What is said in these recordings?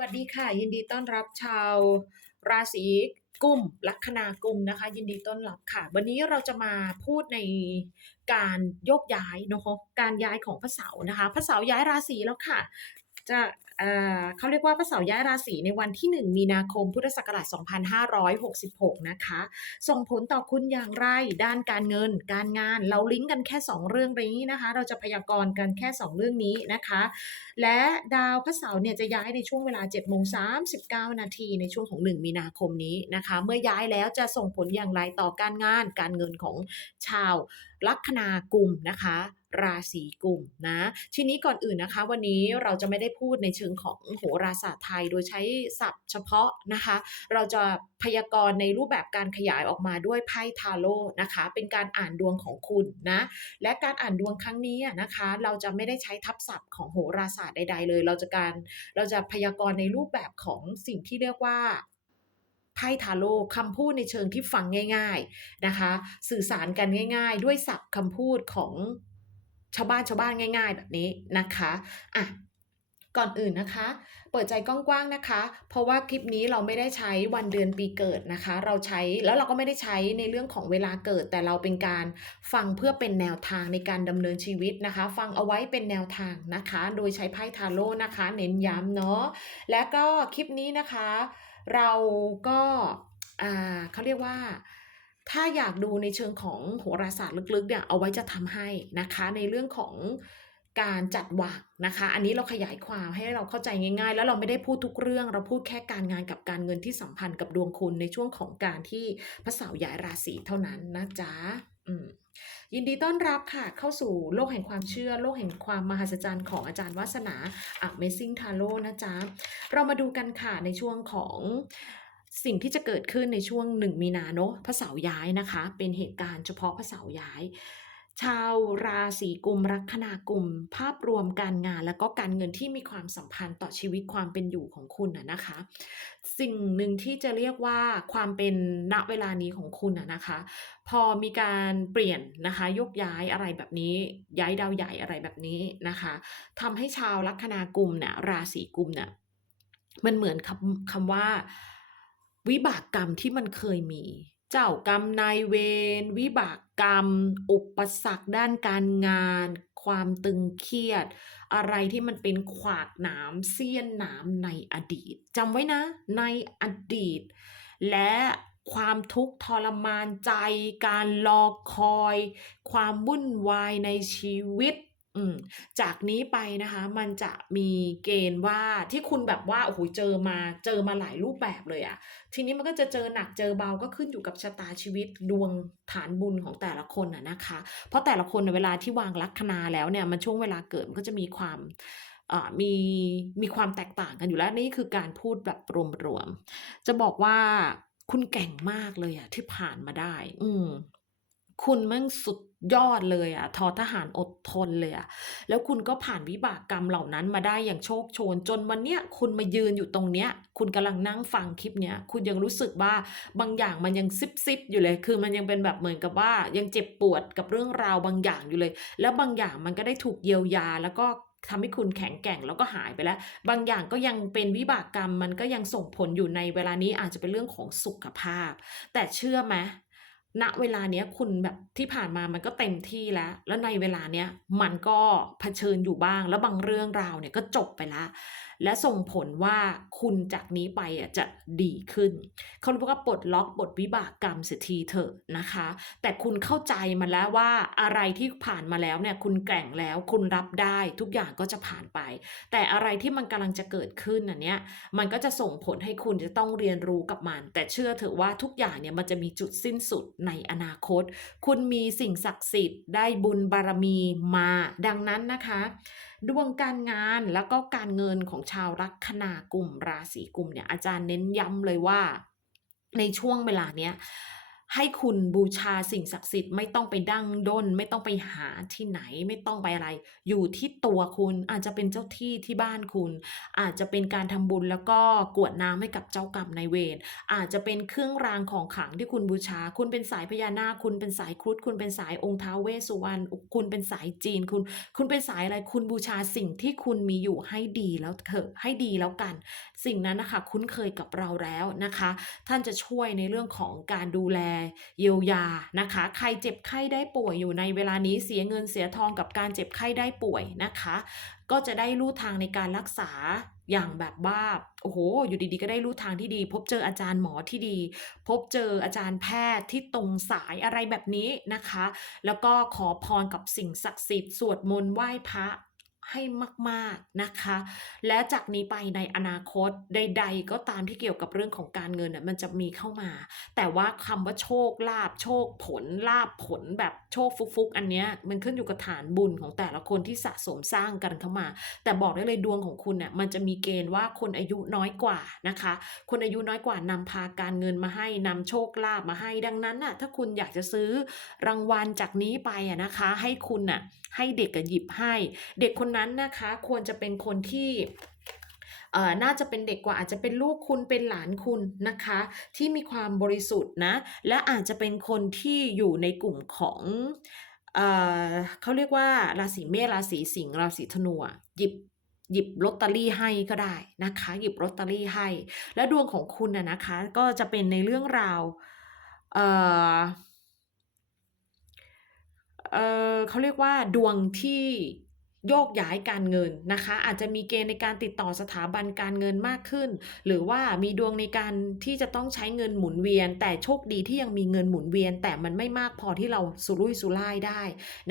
วัสดีค่ะ ยินดีต้อนรับชาวราศีกุมลัคนากุมนะคะ ยินดีต้อนรับค่ะ วันนี้เราจะมาพูดในการโยกย้ายเนอะการย้ายของพระเสาร์นะคะพระเสาร์ย้ายราศีแล้วค่ะ จะ เขาเรียกว่าพระเสาร์ย้ายราศีในวันที่ 1 มีนาคมพุทธศักราช 2566 นะคะ ส่งผลต่อคุณอย่างไรด้านการเงิน การงานเราลิงก์กันแค่ 2 เรื่องนี้นะคะ เราจะพยากรณ์กันแค่ 2 เรื่องนี้นะคะ และดาวพระเสาร์เนี่ยจะย้ายในช่วงเวลา7โมง39 นาทีในช่วงของ 1 มีนาคมนี้นะคะ เมื่อย้ายแล้วจะส่งผลอย่างไรต่อการงานการเงินของชาวลัคนากุมนะคะ ราศีกุมนะ ทีนี้ก่อนอื่นนะคะ วันนี้เราจะไม่ได้พูดในเชิงของโหราศาสตร์ไทย โดยใช้ศัพท์เฉพาะนะคะ เราจะพยากรณ์ในรูปแบบการขยายออกมาด้วยไพ่ทาโร่นะคะ เป็นการอ่านดวงของคุณนะ และการอ่านดวงครั้งนี้นะคะ เราจะไม่ได้ใช้ทับศัพท์ของโหราศาสตร์ใด ๆ เลย เราจะการเราจะพยากรณ์ในรูปแบบของสิ่งที่เรียกว่าไพ่ทาโร่คำพูดในเชิงที่ฟังง่าย ๆนะคะ สื่อสารกันง่าย ๆ ด้วยศัพท์คำพูดของ ชาวบ้านชาวบ้านง่าย ๆ แบบนี้นะคะอะก่อนอื่นนะคะ เปิดใจกว้างๆนะคะ เพราะว่าคลิปนี้เราไม่ได้ใช้วันเดือนปีเกิดนะคะ เราใช้แล้วเราก็ไม่ได้ใช้ในเรื่องของเวลาเกิด แต่เราเป็นการฟังเพื่อเป็นแนวทางในการดำเนินชีวิตนะคะ ฟังเอาไว้เป็นแนวทางนะคะ โดยใช้ไพ่ทาโร่นะคะ เน้นย้ำเนาะและก็คลิปนี้นะคะ เราก็อ่าเขาเรียกว่า ถ้าอยากดูในเชิงของโหราศาสตร์ลึกๆเนี่ยเอาไว้จะทำให้นะคะ ในเรื่องของการจัดวางนะคะ อันนี้เราขยายความให้เราเข้าใจง่าย ๆ แล้วเราไม่ได้พูดทุกเรื่อง เราพูดแค่การงานกับการเงินที่สัมพันธ์กับดวงคุณในช่วงของการที่พระเสาย้ายราศีเท่านั้นนะจ๊ะยินดีต้อนรับค่ะเข้าสู่โลกแห่งความเชื่อ โลกแห่งความมหัศจรรย์ของอาจารย์วัสนา Amazing Tarot นะจ๊ะ เรามาดูกันค่ะในช่วงของ สิ่งที่จะเกิดขึ้นในช่วงหนึ่งมีนาเนอะพระเสาย้ายนะคะ เป็นเหตุการณ์เฉพาะพระเสาย้าย ชาวราศีกุม ลัคนากุม ภาพรวมการงานแล้วก็การเงินที่มีความสัมพันธ์ต่อชีวิตความเป็นอยู่ของคุณนะนะคะ สิ่งหนึ่งที่จะเรียกว่าความเป็นณเวลานี้ของคุณนะนะคะ พอมีการเปลี่ยนนะคะยกย้ายอะไรแบบนี้ ย้ายดาวใหญ่อะไรแบบนี้นะคะทำให้ชาวลัคนากุมเนี่ยราศีกุมเนี่ยมันเหมือนคำคำว่า วิบากกรรมที่มันเคยมี เจ้ากรรมนายเวรวิบากกรรม อุปสรรคด้านการงาน ความตึงเครียด อะไรที่มันเป็นขวากหนามเสี้ยนหนามในอดีตจำไว้นะ ในอดีต และความทุกข์ทรมานใจ การรอคอย ความวุ่นวายในชีวิต อืม จากนี้ไปนะคะ มันจะมีเกณฑ์ว่าที่คุณแบบว่า โอ้โห เจอมา เจอมาหลายรูปแบบเลยอะทีนี้มันก็จะเจอหนักเจอเบาก็ขึ้นอยู่กับชะตาชีวิตดวงฐานบุญของแต่ละคนอะนะคะ เพราะแต่ละคนในเวลาที่วางลัคนาแล้วเนี่ย มันช่วงเวลาเกิดมันก็จะมีความอ่ามีมีความแตกต่างกันอยู่แล้วนี่คือการพูดแบบรวมๆ จะบอกว่าคุณเก่งมากเลยอะที่ผ่านมาได้ อืม คุณแม่งสุด ยอดเลยอะทอทหารอดทนเลยอะแล้วคุณก็ผ่านวิบากกรรมเหล่านั้นมาได้อย่างโชคโชน จนวันเนี้ยคุณมายืนอยู่ตรงเนี้ย คุณกำลังนั่งฟังคลิปเนี้ย คุณยังรู้สึกว่าบางอย่างมันยังซิบซิบอยู่เลย คือมันยังเป็นแบบเหมือนกับว่ายังเจ็บปวดกับเรื่องราวบางอย่างอยู่เลย แล้วบางอย่างมันก็ได้ถูกเยียวยาแล้วก็ทำให้คุณแข็งแกร่งแล้วก็หายไปแล้ว บางอย่างก็ยังเป็นวิบากกรรมมันก็ยังส่งผลอยู่ในเวลานี้อาจจะเป็นเรื่องของสุขภาพ แต่เชื่อไหม ณเวลาเนี้ยคุณแบบที่ผ่านมามันก็เต็มที่แล้ว แล้วในเวลาเนี้ยมันก็เผชิญอยู่บ้าง แล้วบางเรื่องราวเนี่ยก็จบไปแล้ว และส่งผลว่าคุณจากนี้ไปอะจะดีขึ้น เขาเรียกว่าปลดล็อกบทวิบากกรรมเสียทีเถอะนะคะ แต่คุณเข้าใจมันแล้วว่าอะไรที่ผ่านมาแล้วเนี่ยคุณแกร่งแล้วคุณรับได้ทุกอย่างก็จะผ่านไป แต่อะไรที่มันกำลังจะเกิดขึ้นอันเนี้ยมันก็จะส่งผลให้คุณจะต้องเรียนรู้กับมัน แต่เชื่อเถอะว่าทุกอย่างเนี่ยมันจะมีจุดสิ้นสุดในอนาคต คุณมีสิ่งศักดิ์สิทธิ์ได้บุญบารมีมา ดังนั้นนะคะ ดวงการงานแล้วก็การเงินของชาวลัคนากลุ่มราศีกุมเนี่ยอาจารย์เน้นย้ำเลยว่าในช่วงเวลาเนี้ย ให้คุณบูชาสิ่งศักดิ์สิทธิ์ไม่ต้องไปดั้งด้น ไม่ต้องไปหาที่ไหน ไม่ต้องไปอะไร อยู่ที่ตัวคุณอาจจะเป็นเจ้าที่ที่บ้านคุณ อาจจะเป็นการทำบุญแล้วก็กวดน้ำให้กับเจ้ากรรมนายเวรอาจจะเป็นเครื่องรางของขลังที่คุณบูชา คุณเป็นสายพญานาคคุณเป็นสายครุฑคุณเป็นสายองค์ท้าวเวสุวรรณคุณเป็นสายจีนคุณ คุณเป็นสายอะไรคุณบูชาสิ่งที่คุณมีอยู่ให้ดีแล้วเถอะให้ดีแล้วกัน สิ่งนั้นนะคะคุ้นเคยกับเราแล้วนะคะ ท่านจะช่วยในเรื่องของการดูแลเยียวยานะคะ ใครเจ็บไข้ได้ป่วยอยู่ในเวลานี้เสียเงินเสียทองกับการเจ็บไข้ได้ป่วยนะคะ ก็จะได้ลู่ทางในการรักษาอย่างแบบว่าโอ้โฮอยู่ดีๆ ก็ได้ลู่ทางที่ดี พบเจออาจารย์หมอที่ดี พบเจออาจารย์แพทย์ที่ตรงสายอะไรแบบนี้นะคะ แล้วก็ขอพรกับสิ่งศักดิ์สิทธิ์สวดมนต์ไหว้พระ ให้มาก ๆนะคะ และจากนี้ไปในอนาคตใด ๆ ก็ตามที่เกี่ยวกับเรื่องของการเงินน่ะมันจะมีเข้ามา แต่ว่าคำว่าโชคลาภโชคผลลาภผลแบบโชคฟุกๆ อันเนี้ยมันขึ้นอยู่กับฐานบุญของแต่ละคนที่สะสมสร้างกันเข้ามา แต่บอกได้เลยดวงของคุณน่ะมันจะมีเกณฑ์ว่าคนอายุน้อยกว่านะคะ คนอายุน้อยกว่านำพาการเงินมาให้นำโชคลาภมาให้ดังนั้นน่ะถ้าคุณอยากจะซื้อรางวัลจากนี้ไปอะนะคะ ให้คุณน่ะให้เด็กอะหยิบให้ เด็กคนนั้นนะคะควรจะเป็นคนที่น่าจะเป็นเด็กกว่าอาจจะเป็นลูกคุณเป็นหลานคุณนะคะ ที่มีความบริสุทธิ์นะ และอาจจะเป็นคนที่อยู่ในกลุ่มของเอเขาเรียกว่าราศีเมษราศีสิงห์ราศีธนูหยิบหยิบลอตเตอรี่ให้ก็ได้นะคะ หยิบลอตเตอรี่ให้ แล้วดวงของคุณอะนะคะ ก็จะเป็นในเรื่องราวเอ่อเออเขาเรียกว่าดวงที่ โยกย้ายการเงินนะคะ อาจจะมีเกณฑ์ในการติดต่อสถาบันการเงินมากขึ้น หรือว่ามีดวงในการที่จะต้องใช้เงินหมุนเวียน แต่โชคดีที่ยังมีเงินหมุนเวียน แต่มันไม่มากพอที่เราสุรุ่ยสุร่ายได้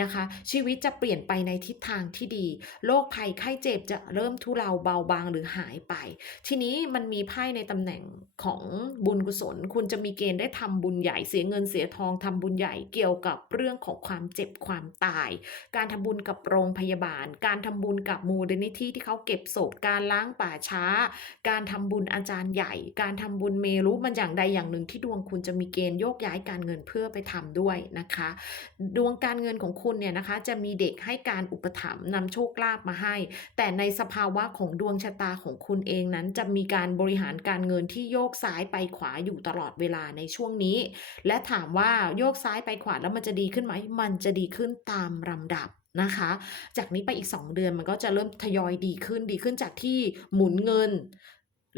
นะคะ ชีวิตจะเปลี่ยนไปในทิศทางที่ดีโรคภัยไข้เจ็บจะเริ่มทุเลาเบาบางหรือหายไป ทีนี้มันมีไพ่ในตำแหน่งของบุญกุศล คุณจะมีเกณฑ์ได้ทำบุญใหญ่เสียเงินเสียทองทำบุญใหญ่เกี่ยวกับเรื่องของความเจ็บความตาย การทำบุญกับโรงพยาบาลการทำบุญกับมูลนิธิที่เขาเก็บศพ การล้างป่าช้า การทำบุญอาจารย์ใหญ่ การทำบุญเมรุมันอย่างใดอย่างหนึ่งที่ดวงคุณจะมีเกณฑ์โยกย้ายการเงินเพื่อไปทำด้วยนะคะ ดวงการเงินของคุณเนี่ยนะคะจะมีเด็กให้การอุปถัมภ์นำโชคลาภมาให้ แต่ในสภาวะของดวงชะตาของคุณเองนั้นจะมีการบริหารการเงินที่โยกซ้ายไปขวาอยู่ตลอดเวลาในช่วงนี้ และถามว่าโยกซ้ายไปขวาแล้วมันจะดีขึ้นไหม มันจะดีขึ้นตามลำดับ นะคะ จากนี้ไปอีก 2 เดือนมันก็จะเริ่มทยอยดีขึ้นดีขึ้นจากที่หมุนเงิน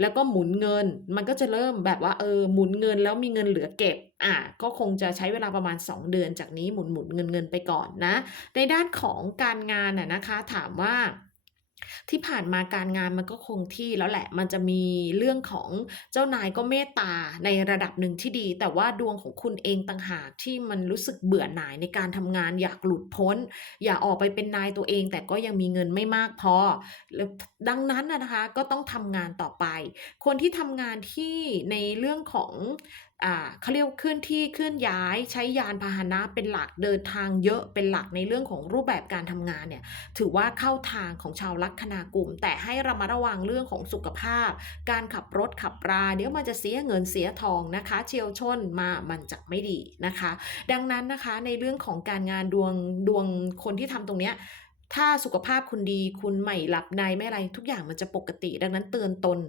แล้วก็หมุนเงิน มันก็จะเริ่มแบบว่าเออหมุนเงินแล้วมีเงินเหลือเก็บอะก็คงจะใช้เวลาประมาณ 2 เดือนจากนี้หมุนหมุนเงินเงินไปก่อนนะ ในด้านของการงานอะนะคะถามว่า ที่ผ่านมาการงานมันก็คงที่แล้วแหละ มันจะมีเรื่องของเจ้านายก็เมตตาในระดับหนึ่งที่ดี แต่ว่าดวงของคุณเองต่างหากที่มันรู้สึกเบื่อหน่ายในการทำงานอยากหลุดพ้น อยากออกไปเป็นนายตัวเอง แต่ก็ยังมีเงินไม่มากพอแล้วดังนั้นนะคะก็ต้องทำงานต่อไป คนที่ทำงานที่ในเรื่องของ เขาเรียกเคลื่อนที่เคลื่อนย้ายใช้ยานพาหนะเป็นหลักเดินทางเยอะเป็นหลักในเรื่องของรูปแบบการทำงานเนี่ยถือว่าเข้าทางของชาวลัคนากุมแต่ให้ระมัดระวังเรื่องของสุขภาพ การขับรถขับรา เดี๋ยวมันจะเสียเงินเสียทองนะคะเฉี่ยวชนมามันจะไม่ดีนะคะ ดังนั้นนะคะในเรื่องของการงานดวงดวงคนที่ทำตรงเนี้ย ถ้าสุขภาพคุณดี คุณไม่หลับในไม่อะไรทุกอย่างมันจะปกติ ดังนั้นเตือนตน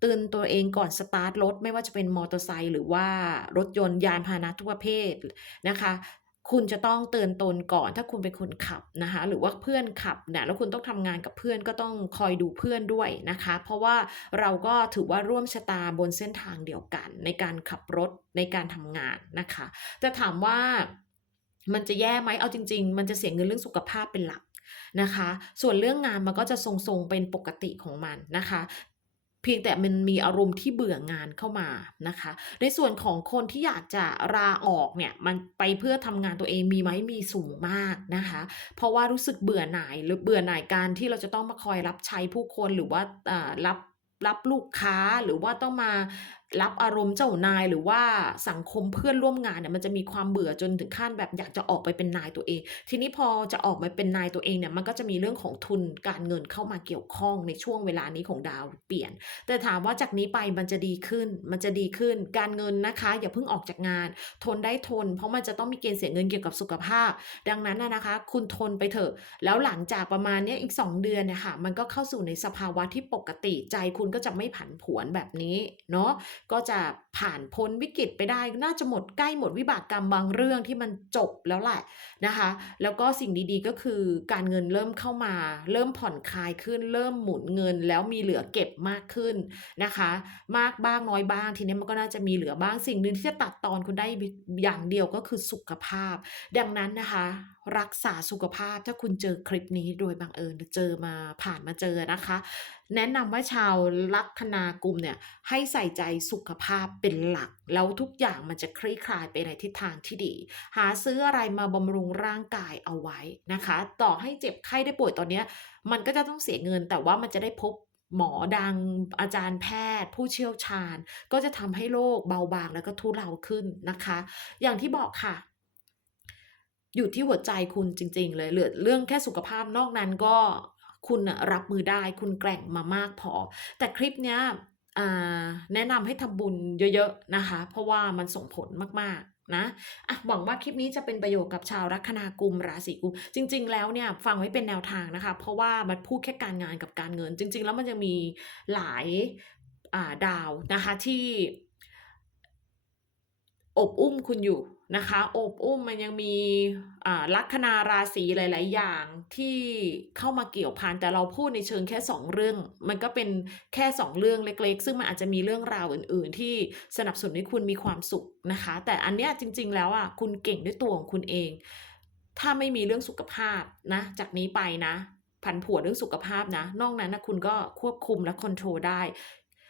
เตือนตัวเองก่อนสตาร์ตรถ ไม่ว่าจะเป็นมอเตอร์ไซค์หรือว่ารถยนต์ยานพาหนะทุกประเภทนะคะคุณจะต้องเตือนตนก่อนถ้าคุณเป็นคนขับนะคะหรือว่าเพื่อนขับเนี่ยแล้วคุณต้องทำงานกับเพื่อนก็ต้องคอยดูเพื่อนด้วยนะคะ เพราะว่าเราก็ถือว่าร่วมชะตาบนเส้นทางเดียวกัน ในการขับรถในการทำงานนะคะแต่ถามว่ามันจะแย่ไหมเอาจริง ๆ มันจะเสียเงินเรื่องสุขภาพเป็นหลัก นะคะ ส่วนเรื่องงานมันก็จะทรงๆเป็นปกติของมันนะคะเพียงแต่มันมีอารมณ์ที่เบื่องานเข้ามานะคะ ในส่วนของคนที่อยากจะลาออกเนี่ยมันไปเพื่อทำงานตัวเองมีไหมมีสูงมากนะคะ เพราะว่ารู้สึกเบื่อหน่ายหรือเบื่อหน่ายการที่เราจะต้องมาคอยรับใช้ผู้คนหรือว่ารับรับลูกค้าหรือว่าต้องมา รับอารมณ์เจ้านายหรือว่าสังคมเพื่อนร่วมงานเนี่ยมันจะมีความเบื่อจนถึงขั้นแบบอยากจะออกไปเป็นนายตัวเอง ทีนี้พอจะออกมาเป็นนายตัวเองเนี่ยมันก็จะมีเรื่องของทุนการเงินเข้ามาเกี่ยวข้องในช่วงเวลานี้ของดาวเปลี่ยน แต่ถามว่าจากนี้ไปมันจะดีขึ้น มันจะดีขึ้น การเงินนะคะ อย่าเพิ่งออกจากงาน ทนได้ทน เพราะมันจะต้องมีเกณฑ์เสียเงินเกี่ยวกับสุขภาพ ดังนั้นนะคะ คุณทนไปเถอะ แล้วหลังจากประมาณนี้อีก 2 เดือนเนี่ยค่ะมันก็เข้าสู่ในสภาวะที่ปกติใจคุณก็จะไม่ผันผวนแบบนี้เนาะก็จะผ่านพ้นวิกฤตไปได้น่าจะหมดใกล้หมดวิบากกรรมบางเรื่องที่มันจบแล้วแหละนะคะ แล้วก็สิ่งดีๆก็คือการเงินเริ่มเข้ามา เริ่มผ่อนคลายขึ้น เริ่มหมุนเงินแล้วมีเหลือเก็บมากขึ้นนะคะ มากบ้างน้อยบ้างทีนี้มันก็น่าจะมีเหลือบ้างสิ่งหนึ่งที่จะตัดตอนคุณได้อย่างเดียวก็คือสุขภาพ ดังนั้นนะคะ รักษาสุขภาพถ้าคุณเจอคลิปนี้โดยบังเอิญเจอมาผ่านมาเจอนะคะ แนะนำว่าชาวลัคนากุมเนี่ยให้ใส่ใจสุขภาพเป็นหลัก แล้วทุกอย่างมันจะคลี่คลายไปในทิศทางที่ดี หาซื้ออะไรมาบำรุงร่างกายเอาไว้นะคะ ต่อให้เจ็บไข้ได้ป่วยตอนนี้มันก็จะต้องเสียเงิน แต่ว่ามันจะได้พบหมอดังอาจารย์แพทย์ ผู้เชี่ยวชาญ ก็จะทำให้โรคเบาบางแล้วก็ทุเลาขึ้นนะคะ อย่างที่บอกค่ะอยู่ที่หัวใจคุณจริง ๆ เลยเหลือเรื่องแค่สุขภาพนอกนั้นก็ คุณรับมือได้ คุณแกร่งมามากพอ แต่คลิปเนี้ยแนะนำให้ทำบุญเยอะๆนะคะ เพราะว่ามันส่งผลมากๆนะอะหวังว่าคลิปนี้จะเป็นประโยชน์กับชาวลัคนากุมราศีกุม จริง ๆ แล้วเนี่ยฟังไว้เป็นแนวทางนะคะ เพราะว่ามันพูดแค่การงานกับการเงิน จริง ๆ แล้วมันจะมีหลายาดาวนะคะที่ อบอุ้มคุณอยู่นะคะอบอุ้มมันยังมีลัคนาราศีหลาย ๆ อย่างที่เข้ามาเกี่ยวพันแต่เราพูดในเชิงแค่ 2 เรื่อง มันก็เป็นแค่ 2 เรื่องเล็ก ๆ ซึ่งมันอาจจะมีเรื่องราวอื่น ๆ ที่สนับสนุนให้คุณมีความสุขนะคะ แต่อันเนี้ยจริง ๆ แล้วอะคุณเก่งด้วยตัวของคุณเอง ถ้าไม่มีเรื่องสุขภาพนะจากนี้ไปนะ ผันผวนเรื่องสุขภาพนะ นอกนั้นนะคุณก็ควบคุมและคอนโทรลได้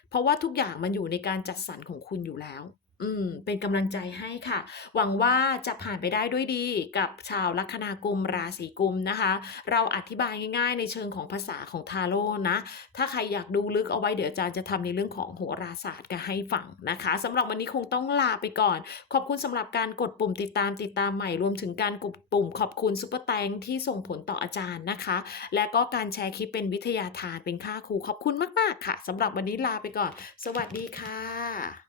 เพราะว่าทุกอย่างมันอยู่ในการจัดสรรของคุณอยู่แล้ว อืม เป็นกำลังใจให้ค่ะ หวังว่าจะผ่านไปได้ด้วยดีกับชาวลัคนากุมราศีกุมนะคะ เราอธิบายง่ายๆ ในเชิงของภาษาของทาโร่นะ ถ้าใครอยากดูลึกเอาไว้เดี๋ยวอาจารย์จะทำในเรื่องของโหราศาสตร์กันให้ฟังนะคะสำหรับวันนี้คงต้องลาไปก่อน ขอบคุณสำหรับการกดปุ่มติดตามติดตามใหม่รวมถึงการกดปุ่ม ขอบคุณซุปเปอร์แตงที่ส่งผลต่ออาจารย์นะคะ และก็การแชร์คลิปเป็นวิทยาทานเป็นค่าครูขอบคุณมากๆค่ะสำหรับวันนี้ลาไปก่อน สวัสดีค่ะ